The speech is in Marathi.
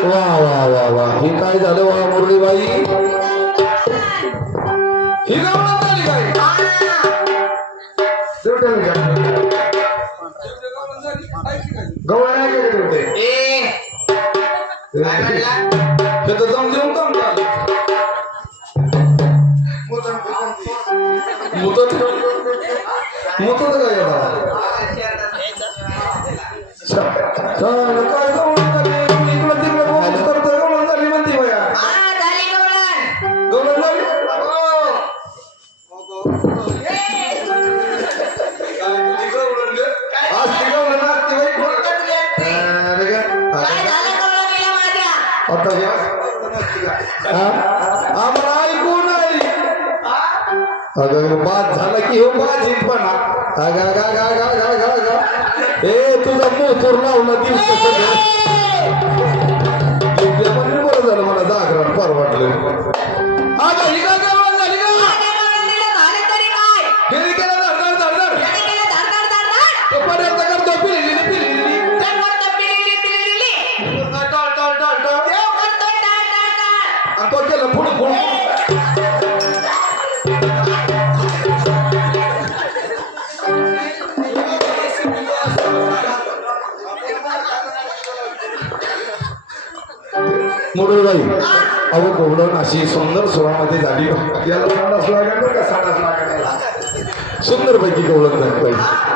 वा वा वा वा हे काय झालं वा मुरळीबाई ही झाली काय. गवळण तर देऊन झालं. मुतत मुतत काय आम्हाला ऐकू नाही अगं बाद झाला की हो. बाजीपणा अगा गा गा गा गा गा गा ए तुझा मोतूर लावला दिवस सगळं बरं झालं मला जागरण परवडलं अगं ही काय? झाली का गेली गेला धड धड धड धड तो पर्यंत करतो पिलेली पिलेली. टॉल टॉल टॉल टॉल आणि तो गेला पुढे पुढे. मुरळीबाई अहो गवडण अशी सुंदर सुरामध्ये झाली. याला साडास लागेल बरं का साडास लागेल? सुंदर पैकी गवडण झाली पाहिजे.